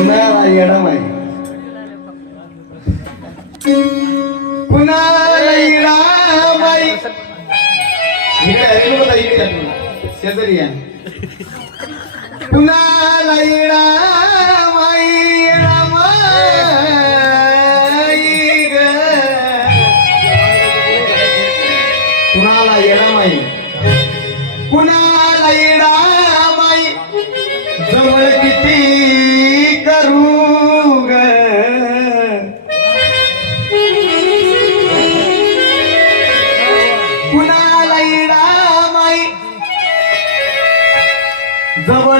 कुणाला येडा माई कुणाला येडा माई इकडे अरे बघा, इकडे शेजारी या. कुणाला येडा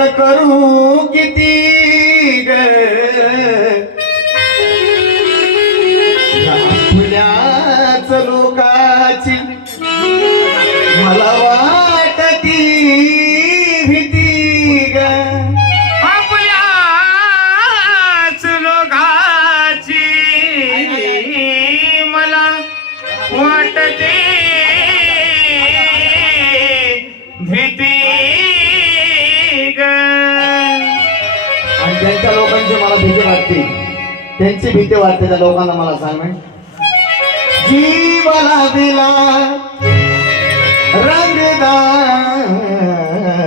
करू किती ज्यांच्या लोकांची मला भीती वाटते त्यांची भीती वाटते त्या लोकांना मला सांग जीवाला दिला रंगदा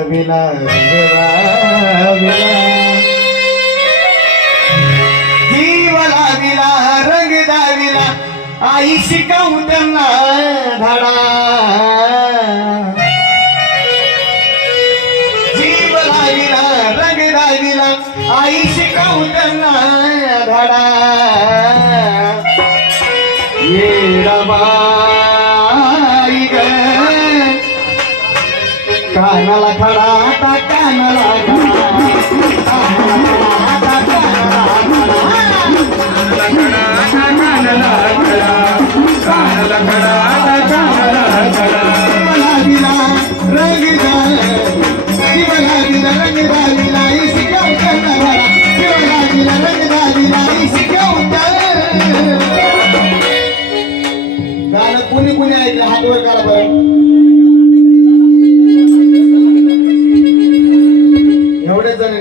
विला जीवाला दिला रंगदा विला आई शिकवू त्यांना धडा? आई शिकवू धडा. ये रबाई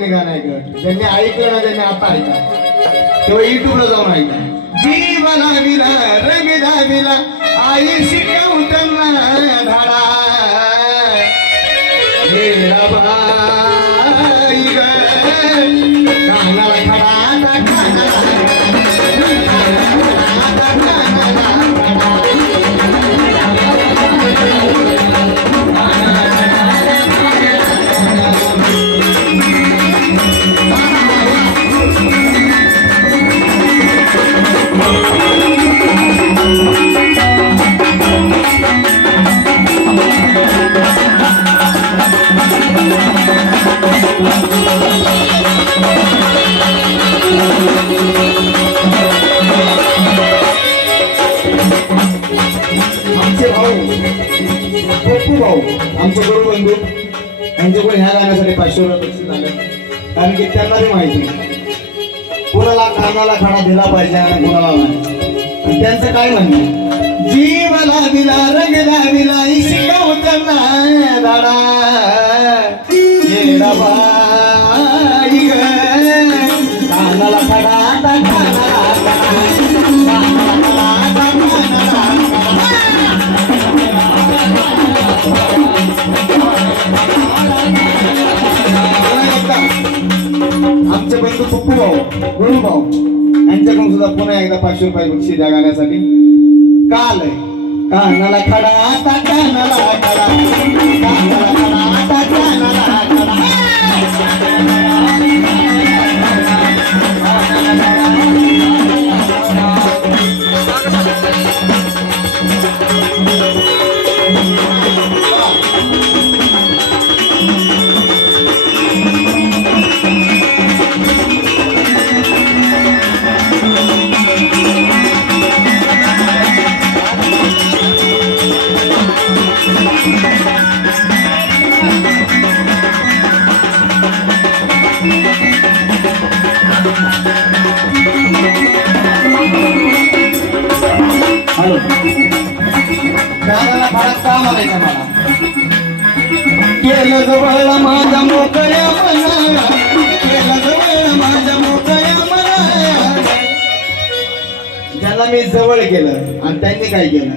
त्यांनी गाणं ऐकलं ज्यांनी ऐकलं ना त्यांनी आता ऐका तेव्हा युट्यूबला जाऊन ऐका जीवना विला रंग दाविला आई शिकवू त्यांना धाडा. हे रबाई खडा पप्पू भाऊ. आमचे गुरु बंधू. यांच्याकडे ह्या गाण्यासाठी पाचशे रुपये बक्षीस झालं. कारण की त्यांना बी माहिती कुणाला कानाला खडा दिला पाहिजे आणि कुणाला नाही. आणि त्यांचं काय म्हणणं जीव लाविला रंग लाविला शिकाव त्यांना आमचे बंधू पप्पू भाऊ गोळू भाऊ यांच्याकडून सुद्धा पुन्हा एकदा पाचशे रुपये बक्षीस या गाण्यासाठी. काल कानाला खडा आता कानाला खडा. कानाला खडा आता कानाला खडा. केलं जवळ माझ्या मोकळ्या मनाला केलं जवळ माझ्या मोकळ्या त्यांना मी जवळ केलं आणि त्यांनी काय केलं?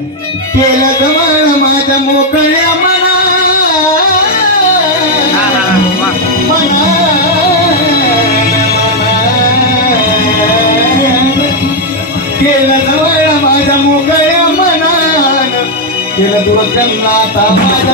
केलं जवळ माझ्या मोकळ्या मना केलं जवळ माझ्या मोकळ्या मना केलं दूर त्यांना आता माझ्या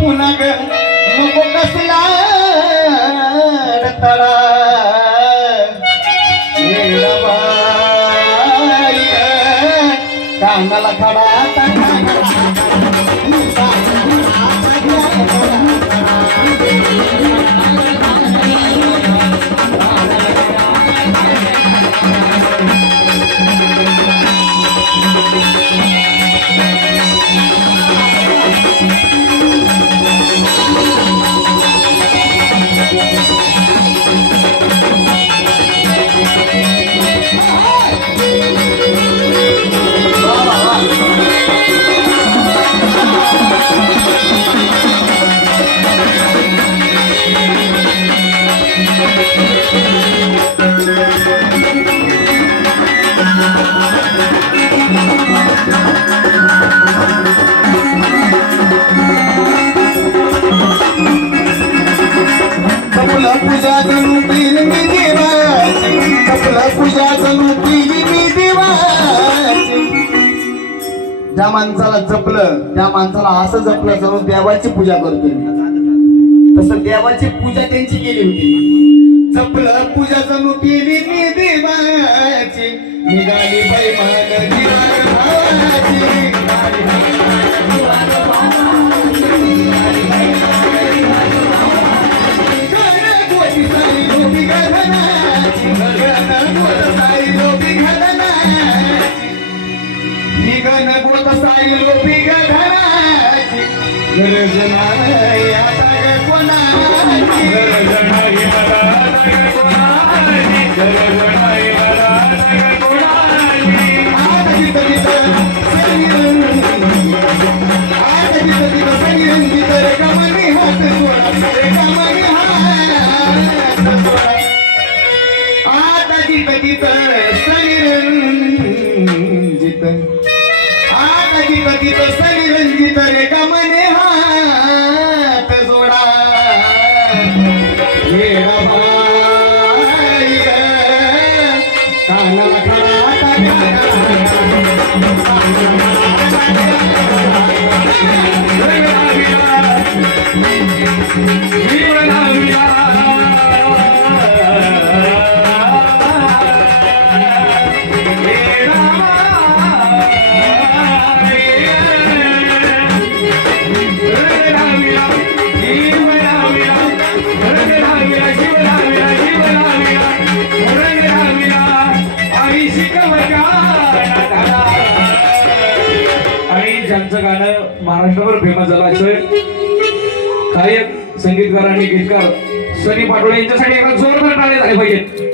कुणागा, नको कसलाय तळा. येडाबाई ग, कानाला खडा पूजा जणू केली मी देवाची कपला पूजा जणू केली मी देवाची ज्या माणसाला जपलं त्या माणसाला असं जपलं जणू देवाची पूजा करतोय. तसं देवाची पूजा त्यांची केली होती. जपलं पूजा जणू केली मी देवाची. निघाली बाई मान निघन गोत गरज नाही आता कोणाची गरज नाही आता कोणाची. गरज नाही येडा बाई यांचं गाणं महाराष्ट्रभर फेमस झालं असं गायक संगीतकार आणि गीतकार सनी पाटोळे यांच्यासाठी एका जोरदार टाळे झाले पाहिजे